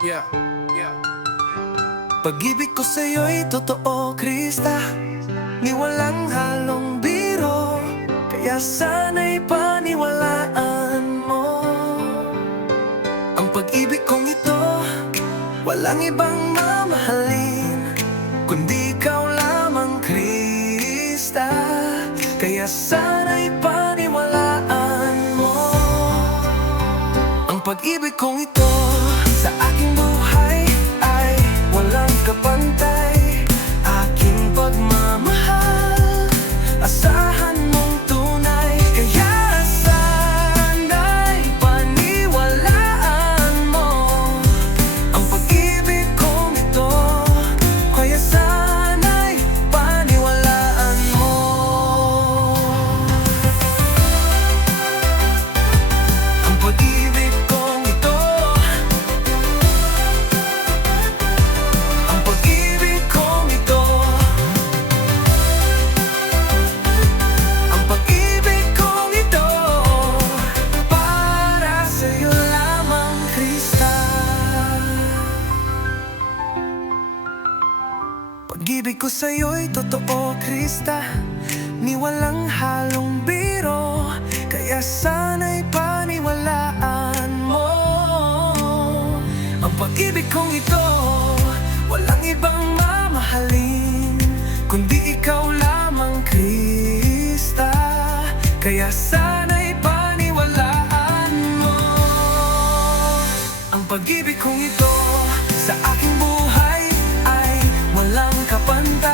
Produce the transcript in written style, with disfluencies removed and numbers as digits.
Yeah, yeah. Pag-ibig ko sa'yo'y totoo, Krista, ni walang halong biro, kaya sana'y paniwalaan mo. Ang pag-ibig kong ito, walang ibang mamahalin, kundi ikaw lamang, Krista, kaya sana'y paniwalaan mo. Ang pag-ibig kong ito sa aking buhay ay walang kapantay. Aking pagmamahal, asahan mong tunay, kaya sana'y paniwalaan mo. Ang pag-ibig kong ito, kaya sana'y paniwalaan mo. Ang pag-ibig kong ito, ang pag-ibig kong ito, ang pag-ibig kong ito, para sa'yo lamang, Krista. Pag-ibig ko sa'yo'y totoo, Krista, ni walang halong biro, kaya sana'y paniwalaan mo. Ang pag-ibig kong ito, walang ibang mamahalin, kundi ikaw lamang, Krista, kaya sana'y paniwalaan mo. Ang pag-ibig kong ito sa aking buhay ay walang kapantay.